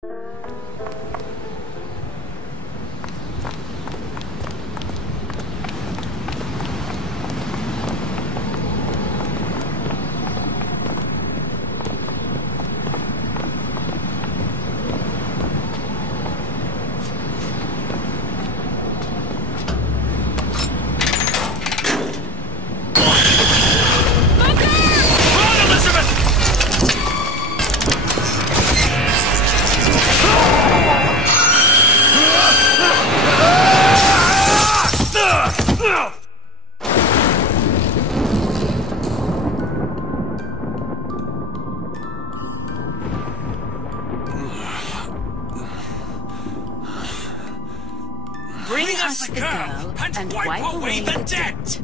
Bring us the girl and wipe away the debt.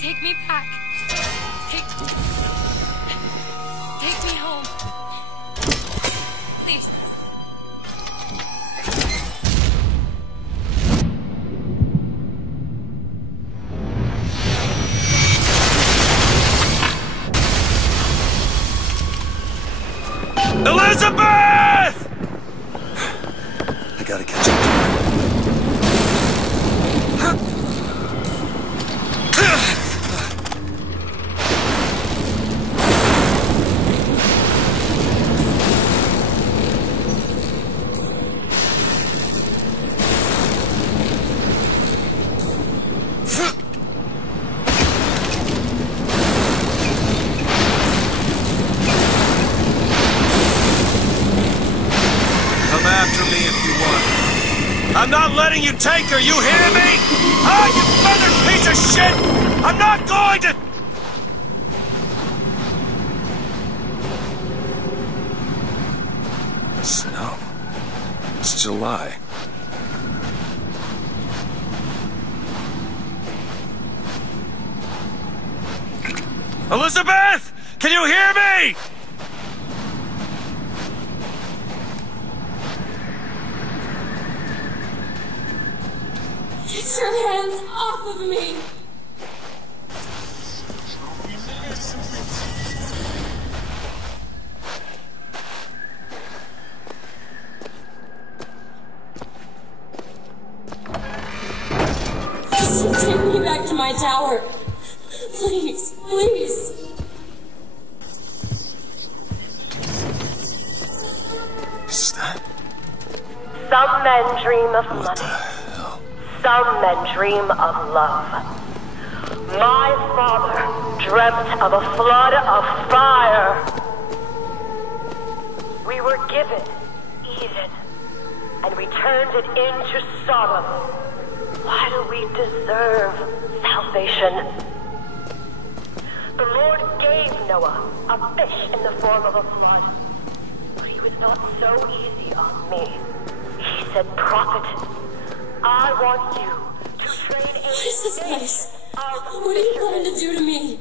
Take me back. Take me home. Please. Elizabeth! I gotta catch up to her. I'm not letting you take her, you hear me? Ah, you feathered piece of shit! I'm not going to... Snow. It's July. Elizabeth! Can you hear me? Get your hands off of me! Take me back to my tower. Please, please. Is that? Some men dream of What the money. hell? Some men dream of love. My father dreamt of a flood of fire. We were given Eden, and we turned it into Sodom. Why do we deserve salvation? The Lord gave Noah a fish in the form of a flood, but he was not so easy on me. He said, "Prophet, I want you to train a What is this place? of What are you going to do to me?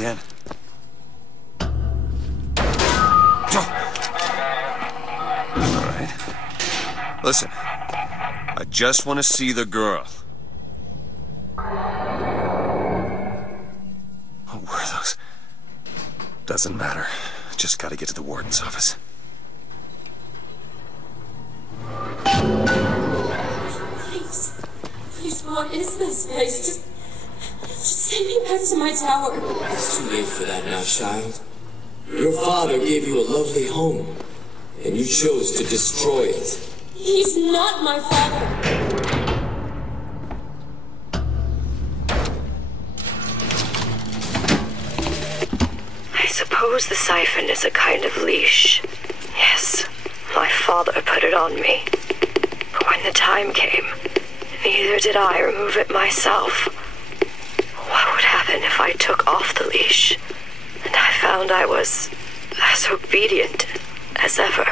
way in. All right. Listen, I just want to see the girl. Oh, where are those? Doesn't matter. Just gotta get to the warden's office. Please, what is this place? Just take me back to my tower. It's too late for that now, child. Your father gave you a lovely home, and you chose to destroy it. He's not my father. I suppose the siphon is a kind of leash. Yes, my father put it on me. But when the time came, neither did I remove it myself. What would happen if I took off the leash, and I found I was as obedient as ever?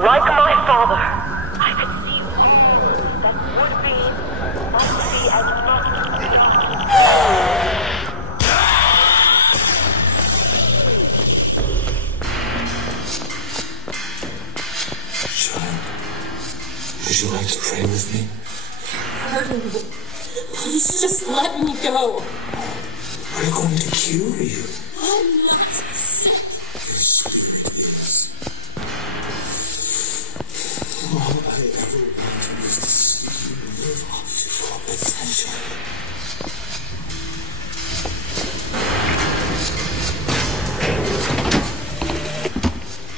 Like my father, I could see worlds that would be, must be, and must be. Child, would you like to pray with me? Pardon me. Please just let me go. We're going to cure you. I'm not sick. All I ever wanted was to see you live up to your potential.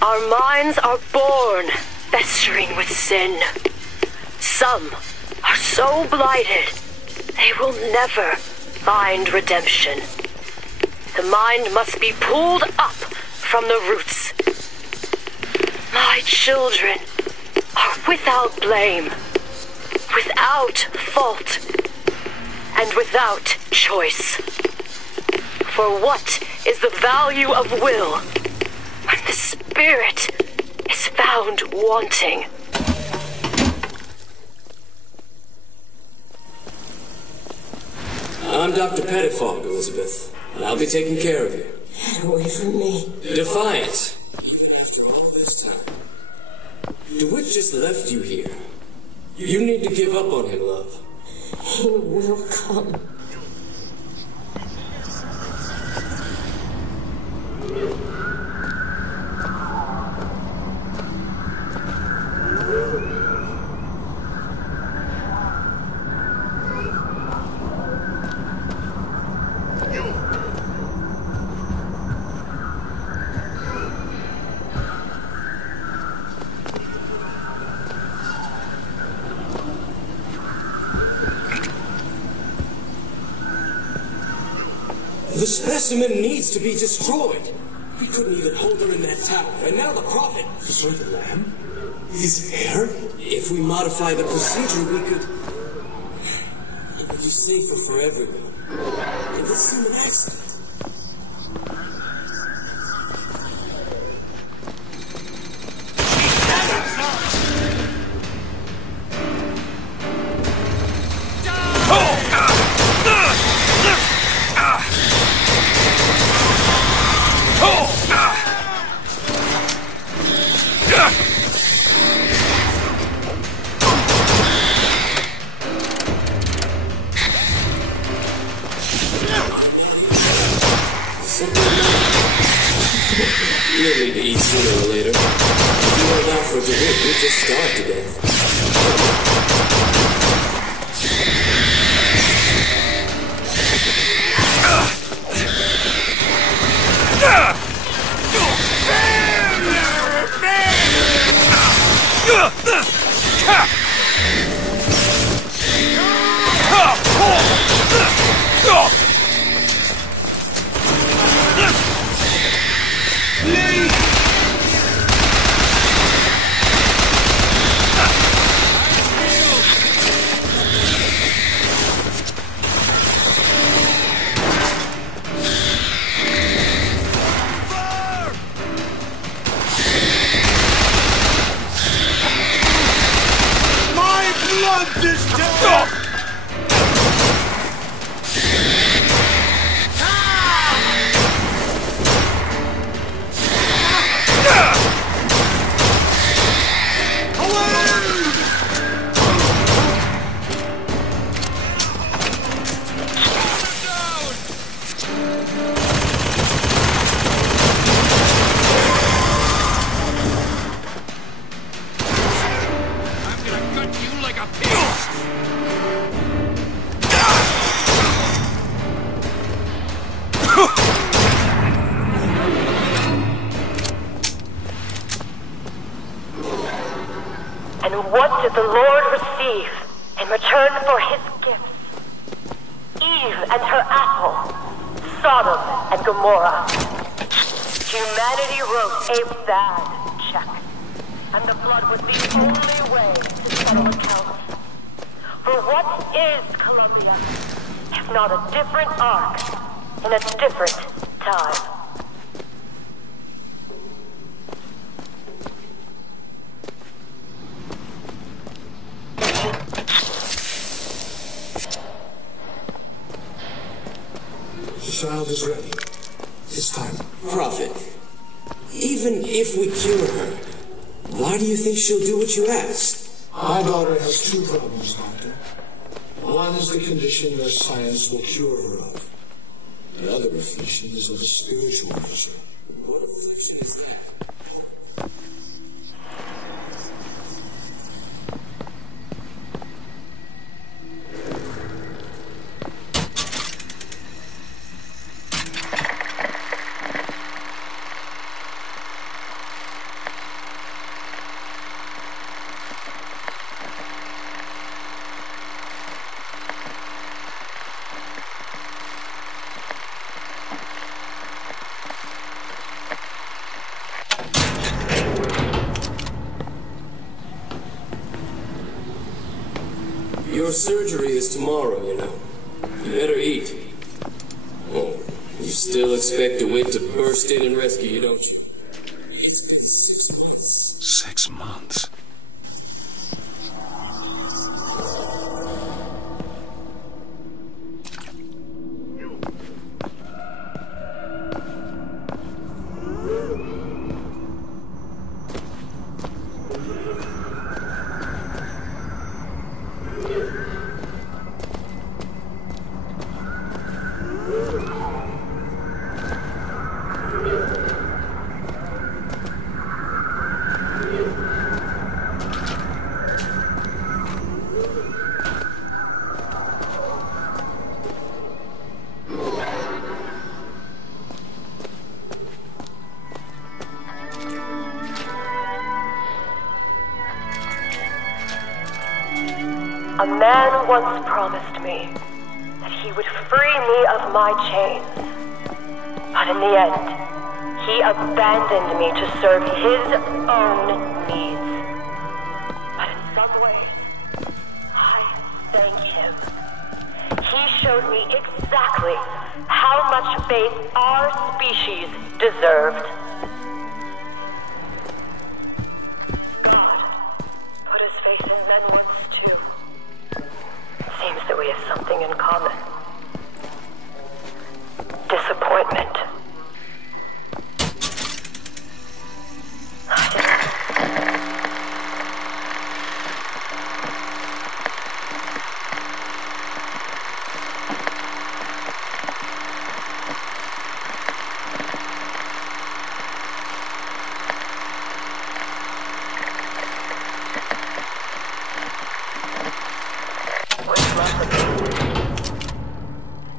Our minds are born festering with sin. Some are so blighted, they will never find redemption. The mind must be pulled up from the roots. My children are without blame, without fault, and without choice. For what is the value of will when the spirit is found wanting? I'm Dr. Pettifog, Elizabeth, and I'll be taking care of you. Get away from me. Defiant. Even after all this time. DeWitt just left you here. You need to give up on him, love. He will come. The specimen needs to be destroyed. We couldn't even hold her in that tower, and now the prophet... Destroy the lamb? His heir? If we modify the procedure, we could... make you safer for everyone. And this seemed an accident. You'll need to eat sooner or later. If you don't allow for it to work, you'll just starve to death. the Lord receive in return for his gifts Eve and her apple, Sodom and Gomorrah. Humanity wrote a bad check, and the blood was the only way to settle accounts. For what is Columbia, if not a different arc in a different time? The child is ready. It's time. Prophet, even if we cure her, why do you think she'll do what you ask? My daughter has two problems, Doctor. One is the condition that science will cure her of. The other affliction is of a spiritual nature. What affliction is that? Your surgery is tomorrow, you know. You better eat. Oh, you still expect the wit to burst in and rescue you, don't you? It's been 6 months. 6 months? A man once promised me that he would free me of my chains. But in the end, he abandoned me to serve his own needs. But in some ways, I thank him. He showed me exactly how much faith our species deserved. God put his faith in Menwood's too. Seems that we have something in common. Disappointment.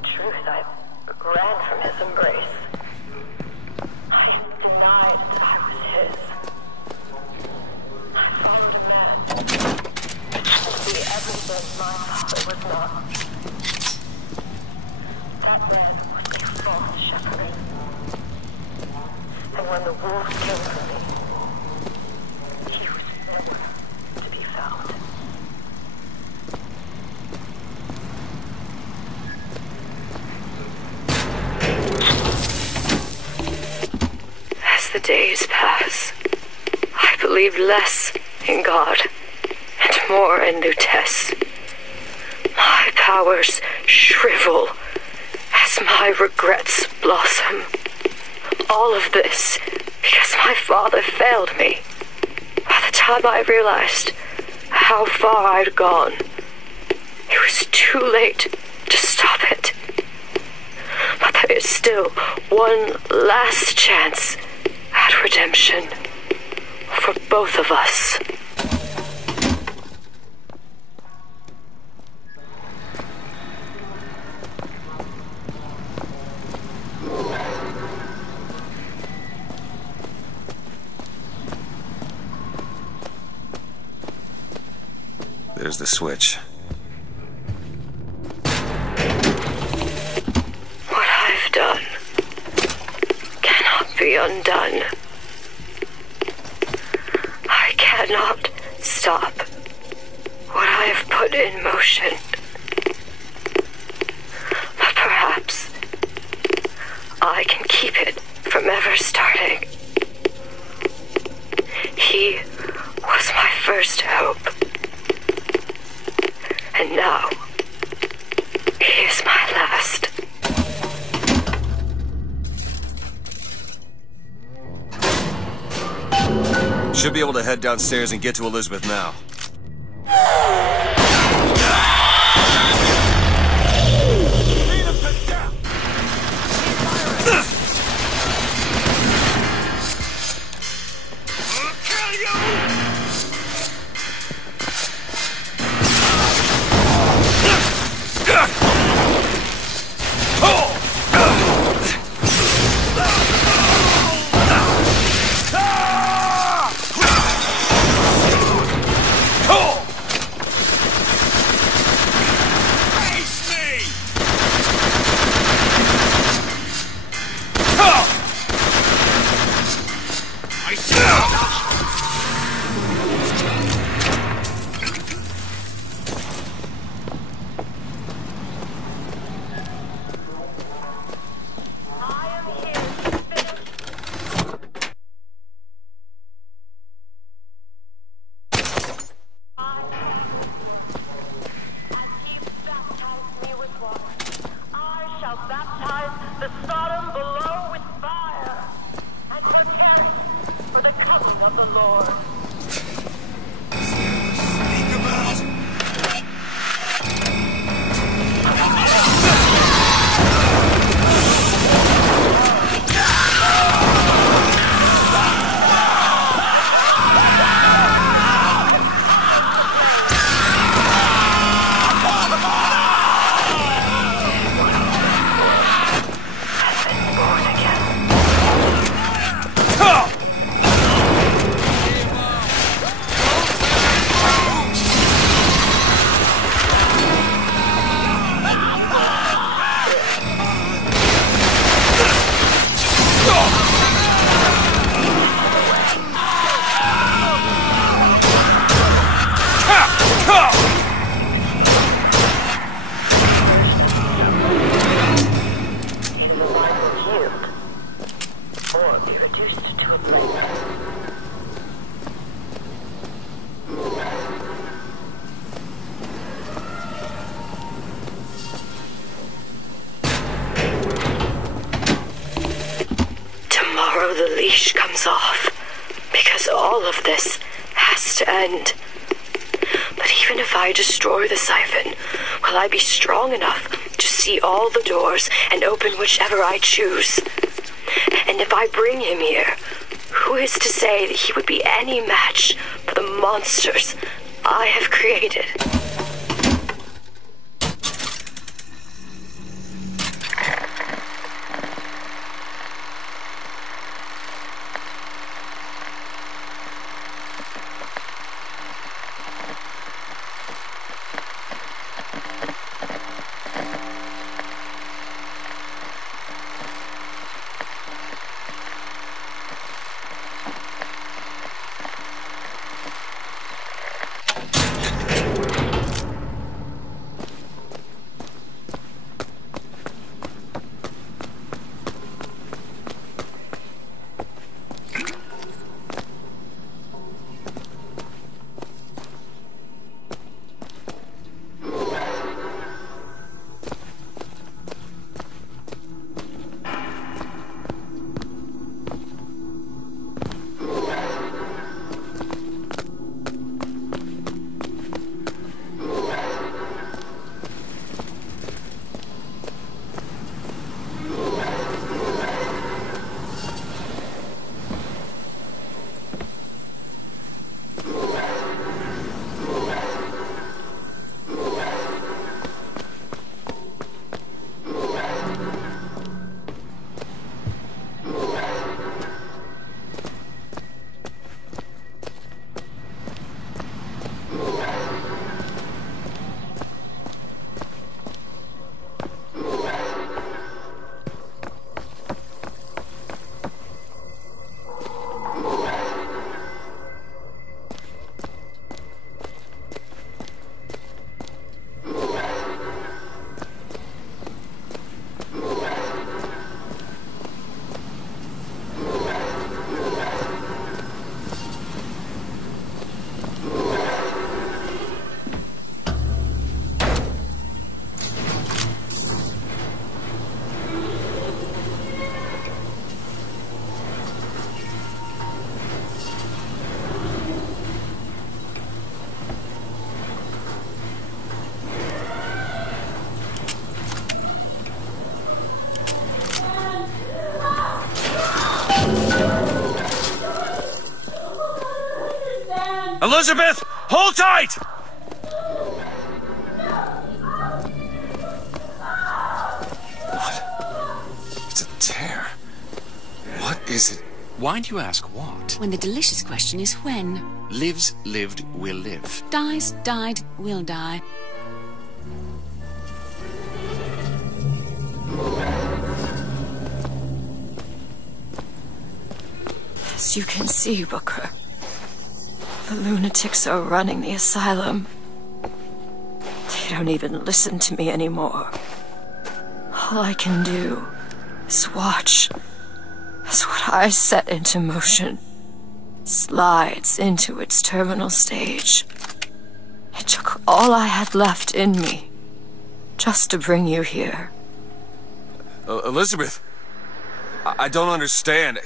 Truth, I ran from his embrace. I denied that I was his. I followed a man to be everything my father was not. That man was a false shepherd. And when the wolves came for me, he was nowhere to be found. As the days pass, I believe less in God and more in new tests. My powers shrivel as my regrets blossom. All of this because my father failed me. By the time I realized how far I'd gone, it was too late to stop it. But there is still one last chance at redemption for both of us. the switch. What I've done cannot be undone. I cannot stop what I have put in motion. But perhaps I can keep it from ever starting. He was my first hope. And now, he is my last. Should be able to head downstairs and get to Elizabeth now. The leash comes off, because all of this has to end. But even if I destroy the siphon, will I be strong enough to see all the doors and open whichever I choose? And if I bring him here, who is to say that he would be any match for the monsters I have created? Elizabeth, hold tight! What? It's a tear. What is it? Why do you ask what? When the delicious question is when. Lives, lived, will live. Dies, died, will die. As you can see, Booker, the lunatics are running the asylum. They don't even listen to me anymore. All I can do is watch as what I set into motion slides into its terminal stage. It took all I had left in me just to bring you here. Elizabeth, I don't understand.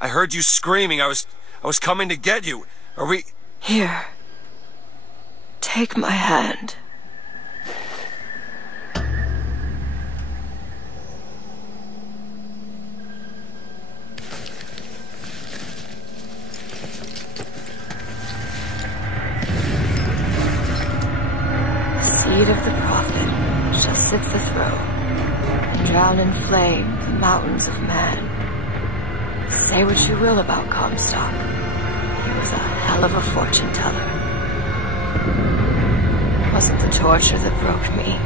I heard you screaming. I was coming to get you. Are we... Here. Take my hand. The seed of the prophet shall sip the throat and drown in flame the mountains of man. Say what you will about Comstock. He was a hell of a fortune teller. It wasn't the torture that broke me.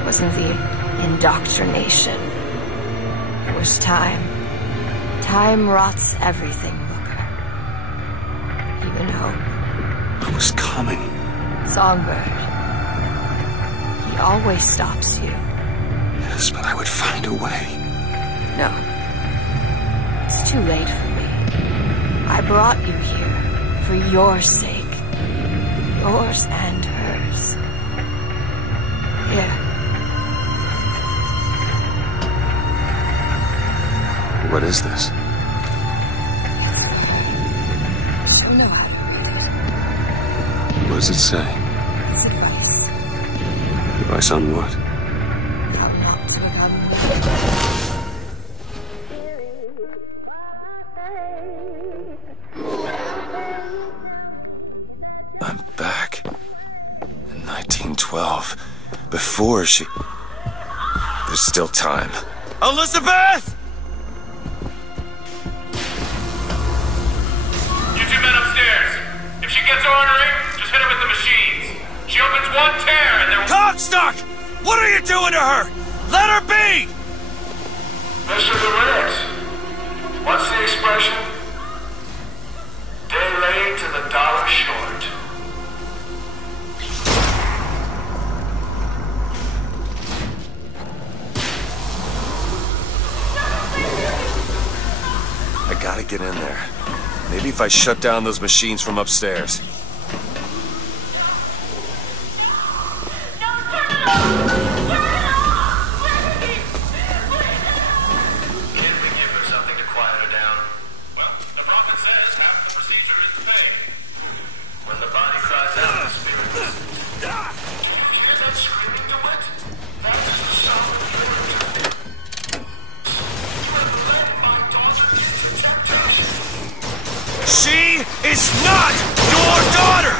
It wasn't the indoctrination. It was time. Time rots everything, Booker. Even hope. I was coming. Songbird. He always stops you. Yes, but I would find a way. No. It's too late for me. I brought you here for your sake. Yours and hers. Here. What is this? She'll know how to read it. What does it say? It's advice. Advice on what? How not to become... I'm back. In 1912. Before she... There's still time. Elizabeth! You two men upstairs. If she gets ornery, just hit her with the machines. She opens one tear and there... Comstock! What are you doing to her? Let her be! Mr. Durant, what's the expression? Day late and the dollar short. I gotta get in there. Maybe if I shut down those machines from upstairs. Can't we give her something to quiet her down? Well, the prophet says half the procedure is the pay. When the body cries out, the spirit listens. Hear that screaming, DeWitt? That is the sound of your return. You have led my daughter into temptation. She is not your daughter!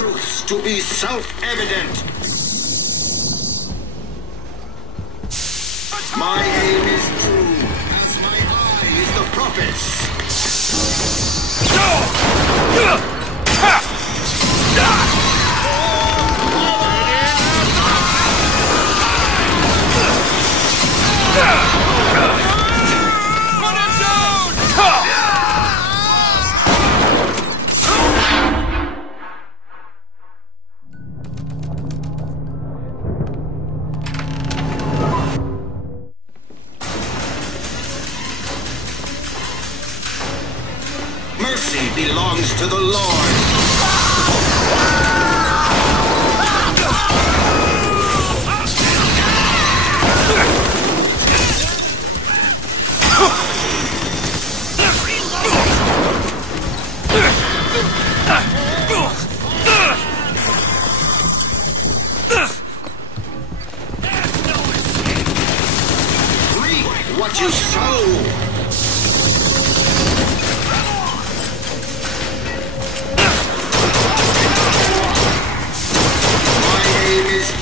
truths to be self-evident. My aim is true, as my eye is the prophet's. Mercy belongs to the Lord. Reap what you sow.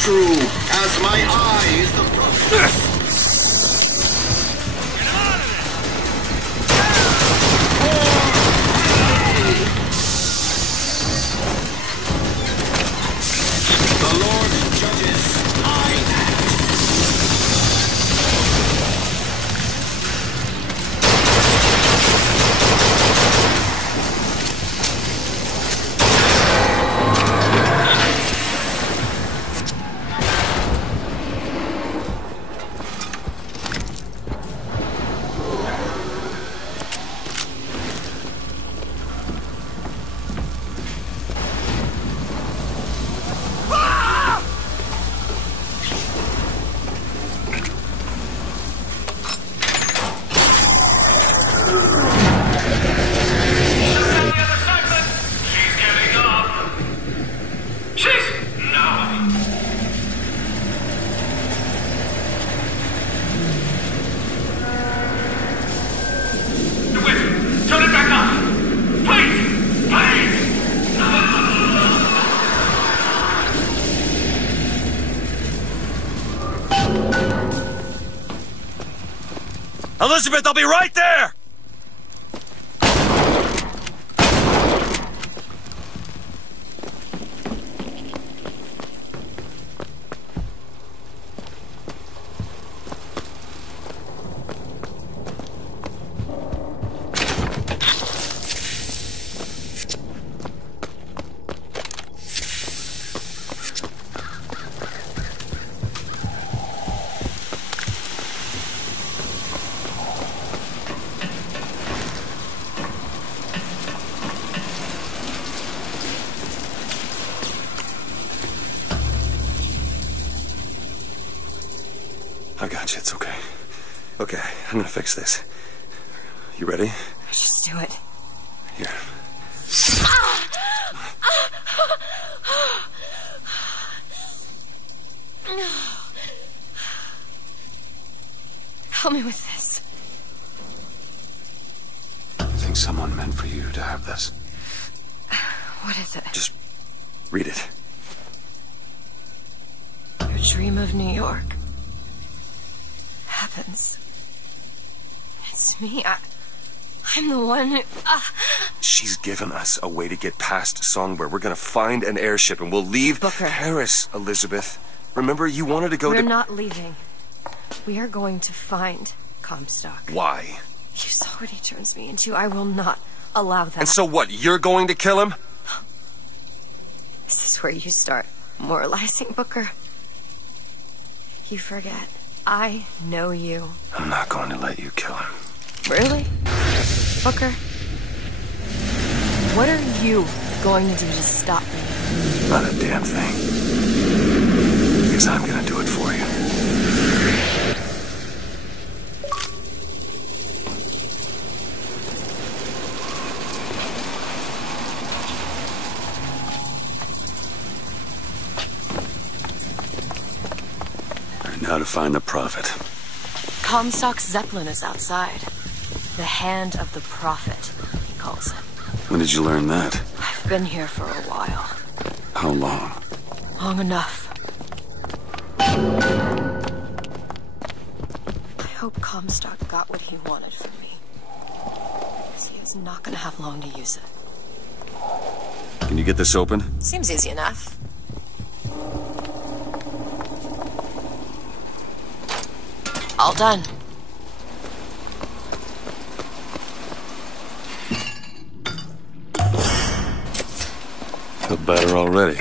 True, as my eye is the prophet. The Lord judges, I act. Elizabeth, I'll be right there! I got you, it's okay. Okay, I'm gonna fix this. You ready? Just do it. Here. Help me with this. I think someone meant for you to have this. What is it? Just read it. Your dream of New York happens. It's me. I'm the one who... She's given us a way to get past Songbird. We're gonna find an airship and we'll leave Paris, Elizabeth. Remember, you wanted to go to... We're not leaving. We are going to find Comstock. Why? You saw what he turns me into. I will not allow that. And so what? You're going to kill him? Is this where you start moralizing, Booker? You forget. I know you. I'm not going to let you kill him. Really? Booker? What are you going to do to stop me? Not a damn thing. Because I'm gonna do it for you. Now to find the prophet. Comstock's Zeppelin is outside. The hand of the prophet, he calls it. When did you learn that? I've been here for a while. How long? Long enough. I hope Comstock got what he wanted from me. 'Cause he is not gonna have long to use it. Can you get this open? Seems easy enough. All done. Feel better already.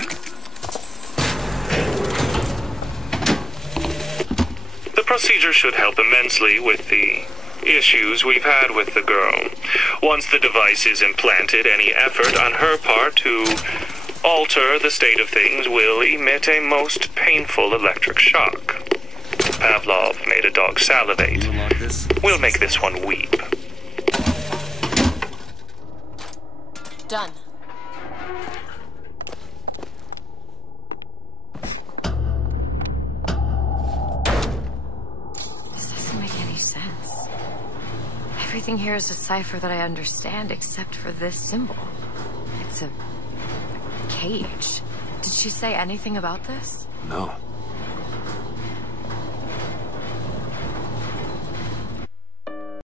The procedure should help immensely with the issues we've had with the girl. Once the device is implanted, any effort on her part to alter the state of things will emit a most painful electric shock. Pavlov made a dog salivate. We'll make this one weep. Done. This doesn't make any sense. Everything here is a cipher that I understand except for this symbol. It's a cage. Did she say anything about this? No.